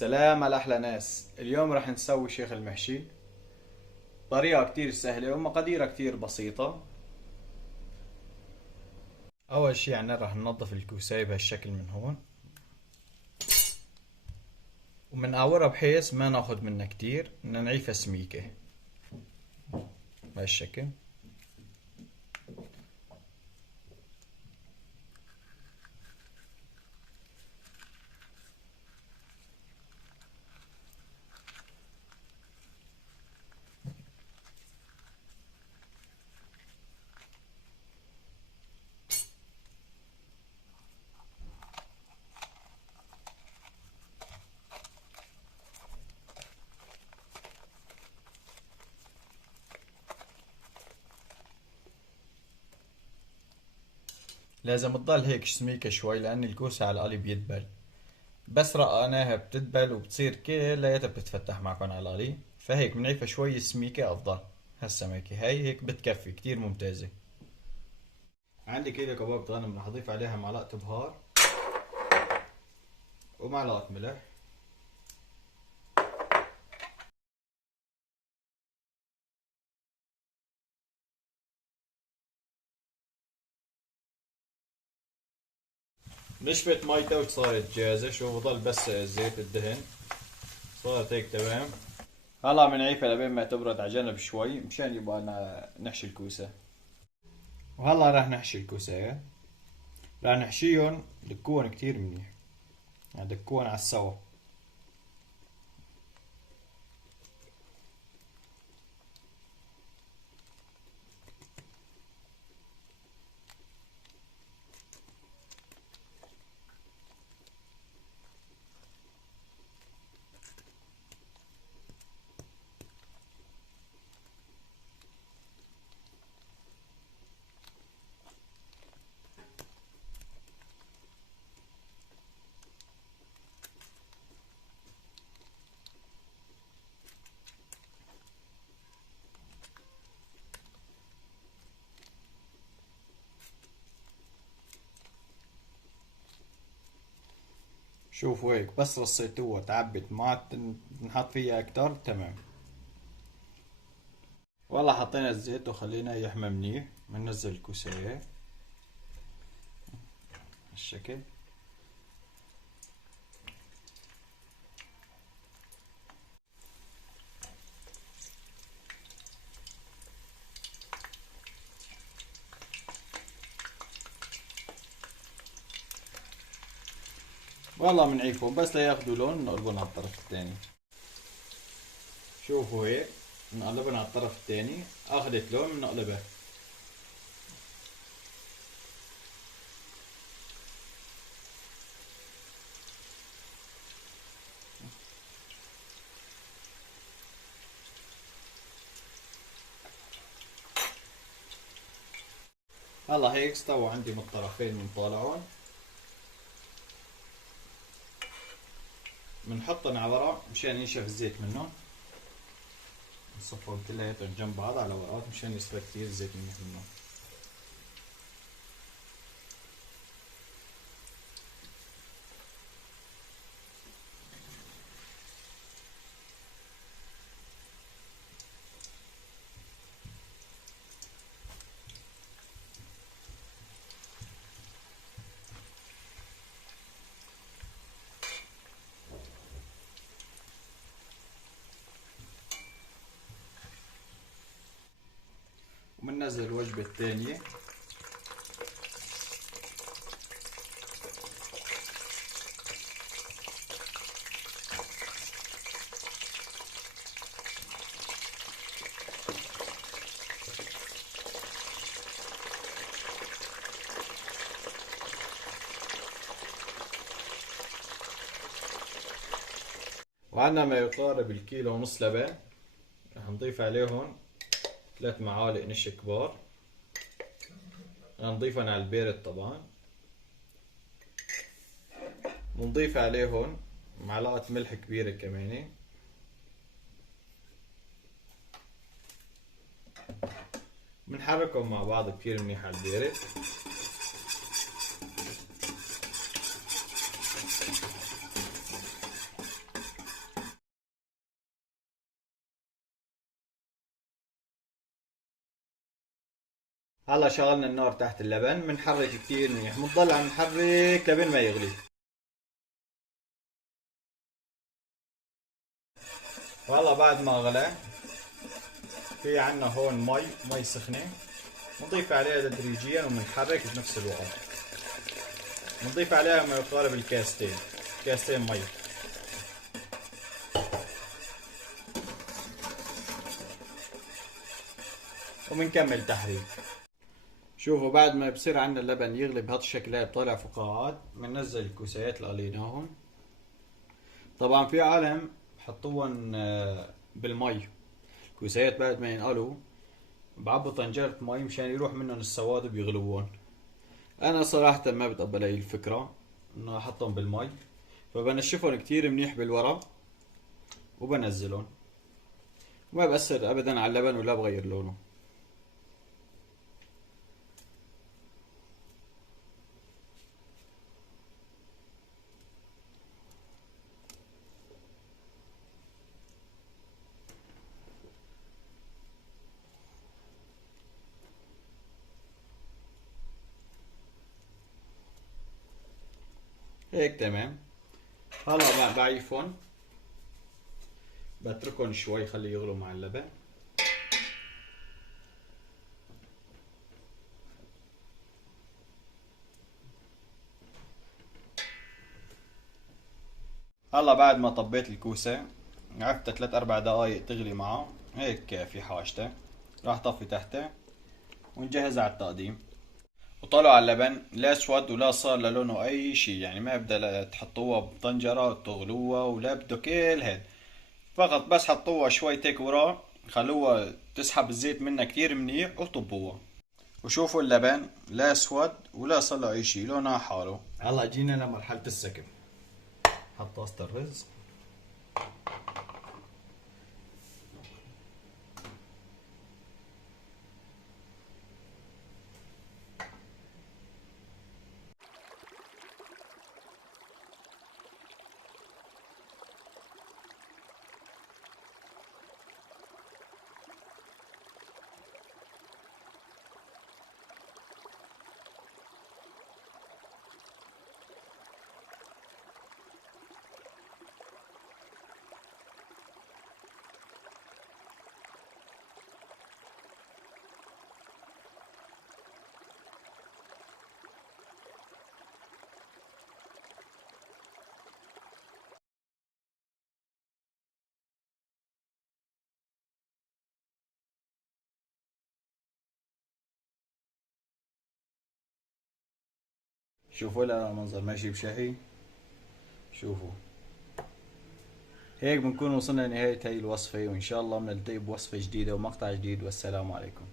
سلام على أحلى ناس. اليوم راح نسوي شيخ المحشي. طريقة كتير سهلة ومقاديرها كتير بسيطة. أول شي عنا راح ننظف الكوساية بهالشكل من هون، ومنقورها بحيث ما ناخد منها كتير، بدنا نعيفها سميكة بهالشكل. لازم تضل هيك سميكة شوي لأن الكوسة على القلي بيدبل. بس رقناها بتدبل وبتصير كلياتها بتتفتح معكم على القلي، فهيك بنعيفها شوي سميكة أفضل. هالسمكة هاي هيك بتكفي كتير ممتازة. عندي كيلو كباب غنم راح أضيف عليها معلقة بهار ومعلقة ملح. نشفت ميته وصارت جاهزة. شوفوا ضل بس الزيت الدهن، صارت هيك تمام. هلا بنعيفها لبين ما تبرد على جنب شوي مشان يبقى نحشي الكوسة. وهلا راح نحشي الكوسة. راح نحشيهم دكون كتير منيح، يعني دكون على السوا. شوفوا هيك بس رصيتوها تعبت ما عاد نحط فيها اكتر تمام. والله حطينا الزيت وخلينا يحمى منيح. بننزل الكوسة بالشكل. والله بنعيفهم بس لياخذوا لون نقلبهم على الطرف الثاني. شوفوا هيك نقلبهم على الطرف الثاني، اخذت لون بنقلبها. هلا هيك استووا عندي من الطرفين بنطالعهم. بنحطهم على ورق مشان ينشف الزيت منهم. نصفهم كلياتهم جنب بعض على ورقات مشان يصفى كتير الزيت منهم. وبننزل الوجبة الثانية. وعندنا ما يقارب الكيلو ونص لبن. رح نضيف عليهم 3 معالق نشا كبار. رح نضيفهم على البارد طبعا. ونضيف عليهم معلقة ملح كبيرة كمان. بنحركهم مع بعض كتير منيح على البارد. هلا شغلنا النار تحت اللبن، بنحرك كتير منيح، بنضل عم نحرك لبين ما يغلي. والله بعد ما غلى في عنا هون مي سخنة، بنضيف عليها تدريجيا وبنحرك بنفس الوقت. بنضيف عليها ما يقارب الكاستين، كاستين مي. وبنكمل تحريك. شوفوا بعد ما بصير عندنا اللبن يغلي بهذا الشكل هاي بطلع فقاعات، بننزل الكوسيات اللي قليناهم. طبعا في عالم بحطوهم بالمي. الكوسيات بعد ما ينقلوا بعبوا طنجرة مي مشان يروح منهم السواد وبيغلوون. انا صراحة ما بتقبل هاي الفكرة انه احطهم بالمي، فبنشفهم كتير منيح بالورق وبنزلهم. ما بأثر ابدا على اللبن ولا بغير لونه. هيك تمام. هلا بعيفهم، بتركهم شوي خلي يغلوا مع اللبن. هلا بعد ما طبيت الكوسة عفتها 3 4 دقايق تغلي معه، هيك كافي حاجتها. راح طفي تحتها ونجهزها على التقديم. وطلعوا على اللبن لا اسود ولا صار لونه اي شي، يعني ما بدها تحطوها بطنجرة وتغلوها ولا بده كل هاد. فقط بس حطوها شوي هيك وراه، خلوها تسحب الزيت منها كتير منيح وطبوها. وشوفوا اللبن لا اسود ولا صار له اي شي، لونها حاله. هلا جينا لمرحلة السكب. حط طاسة الرز. شوفوا لا منظر ماشي بشهي. شوفوا هيك بنكون وصلنا لنهاية هاي الوصفة، وإن شاء الله بنلتقي بوصفة جديدة ومقطع جديد، والسلام عليكم.